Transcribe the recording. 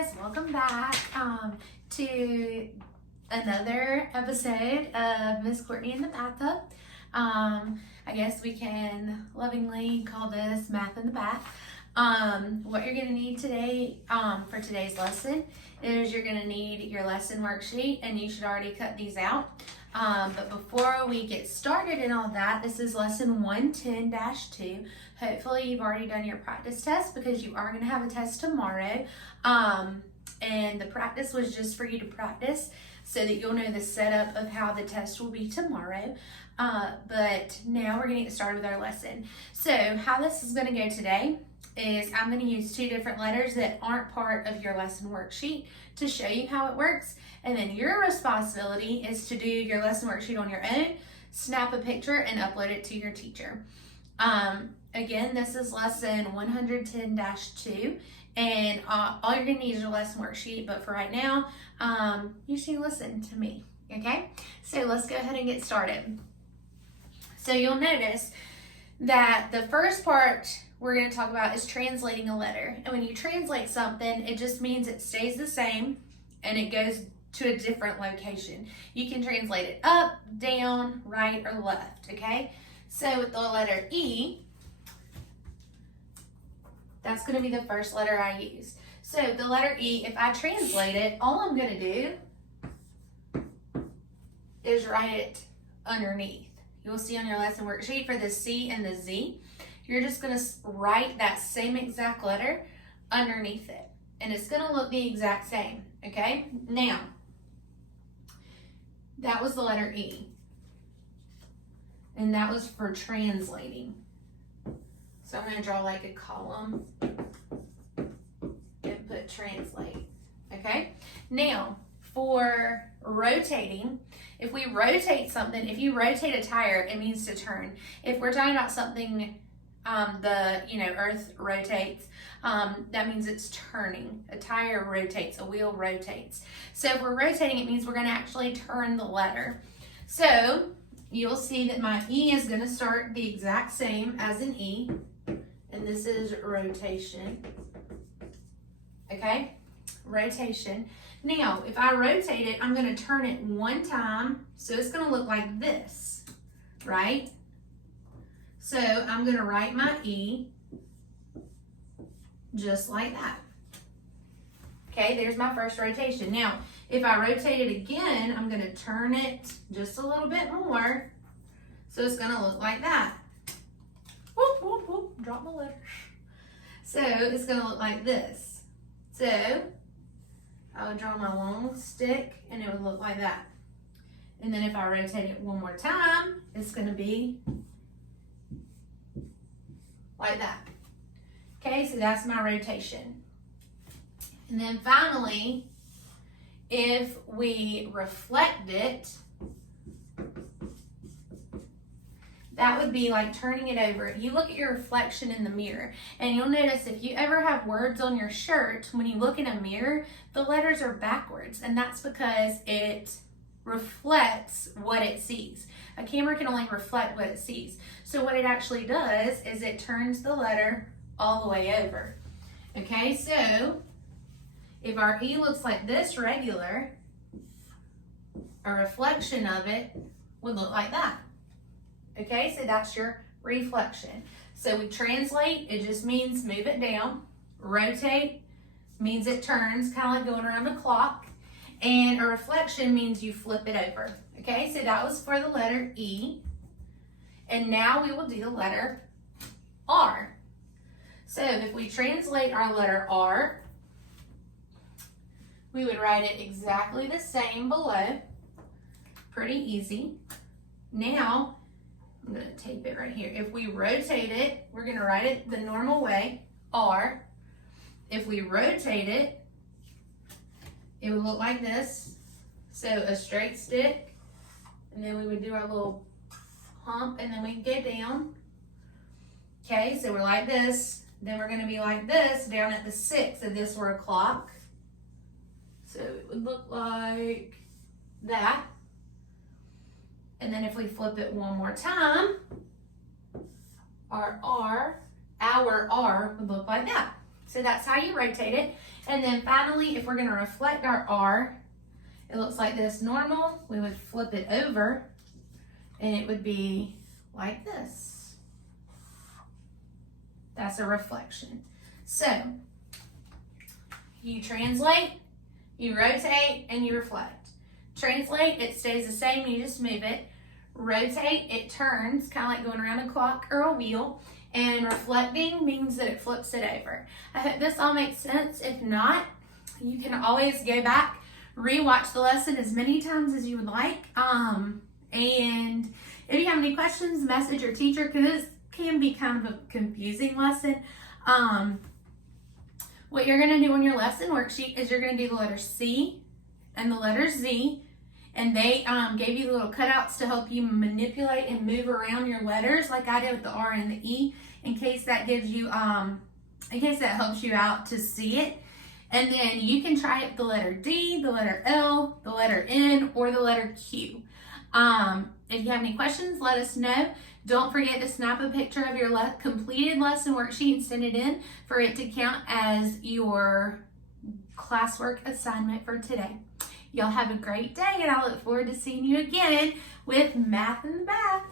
guys, welcome back to another episode of Miss Courtney in the Bathtub. I guess we can lovingly call this Math in the Bath. What you're going to need today for today's lesson is you're going to need your lesson worksheet, and you should already cut these out. But before we get started and all that, this is lesson 110-2. Hopefully you've already done your practice test because you are going to have a test tomorrow. And the practice was just for you to practice so that you'll know the setup of how the test will be tomorrow. But now we're going to get started with our lesson. So how this is going to go today is I'm going to use two different letters that aren't part of your lesson worksheet to show you how it works. And then your responsibility is to do your lesson worksheet on your own, snap a picture, and upload it to your teacher. Again, this is lesson 110-2, and all you're going to need is your lesson worksheet. But for right now, you should listen to me, okay? So let's go ahead and get started. So you'll notice that the first part we're going to talk about is translating a letter. And when you translate something, it just means it stays the same and it goes to a different location. You can translate it up, down, right, or left, okay? So with the letter E, that's going to be the first letter I use. So the letter E, if I translate it, all I'm going to do is write it underneath. You'll see on your lesson worksheet for the C and the Z, you're just going to write that same exact letter underneath it. And it's going to look the exact same, okay? Now, that was the letter E. And that was for translating. So I'm going to draw like a column and put translate, okay? Now, for rotating, if we rotate something, if you rotate a tire, it means to turn. If we're talking about something, Earth rotates, that means it's turning. A tire rotates, a wheel rotates. So if we're rotating, it means we're going to actually turn the letter. So you'll see that my E is going to start the exact same as an E, and this is rotation. Okay, rotation. Now, if I rotate it, I'm going to turn it one time, so it's going to look like this, right? So I'm going to write my E just like that. Okay, there's my first rotation. Now, if I rotate it again, I'm going to turn it just a little bit more, so it's going to look like that. Whoop, whoop, whoop, drop my letter. So it's going to look like this. So I would draw my long stick, and it would look like that. And then if I rotate it one more time, it's going to be like that. Okay, so that's my rotation. And then finally, if we reflect it, that would be like turning it over. You look at your reflection in the mirror, and you'll notice if you ever have words on your shirt, when you look in a mirror, the letters are backwards, and that's because it reflects what it sees. A camera can only reflect what it sees. So what it actually does is it turns the letter all the way over. Okay, so if our E looks like this regular, a reflection of it would look like that. Okay, so that's your reflection. So we translate, it just means move it down. Rotate means it turns, kind of like going around a clock. And a reflection means you flip it over. Okay, so that was for the letter E. And now we will do the letter R. So if we translate our letter R, we would write it exactly the same below. Pretty easy. Now, I'm going to tape it right here. If we rotate it, we're going to write it the normal way, R. If we rotate it, it would look like this. So a straight stick, and then we would do our little hump, and then we'd go down. Okay, so we're like this. Then we're going to be like this down at the 6 if this were a clock. So it would look like that. And then if we flip it one more time, our R would look like that. So that's how you rotate it. And then finally, if we're gonna reflect our R, it looks like this. Normal, we would flip it over and it would be like this. That's a reflection. So you translate, you rotate, and you reflect. Translate, it stays the same, you just move it. Rotate, it turns, kind of like going around a clock or a wheel. And reflecting means that it flips it over. I hope this all makes sense. If not, you can always go back, rewatch the lesson as many times as you would like. And if you have any questions, message your teacher, because this can be kind of a confusing lesson. What you're going to do on your lesson worksheet is you're going to do the letter C and the letter Z. And they gave you the little cutouts to help you manipulate and move around your letters like I did with the R and the E, in case that gives you, in case that helps you out to see it. And then you can try it the letter D, the letter L, the letter N, or the letter Q. If you have any questions, let us know. Don't forget to snap a picture of your completed lesson worksheet and send it in for it to count as your classwork assignment for today. Y'all have a great day, and I look forward to seeing you again with Math in the Bath.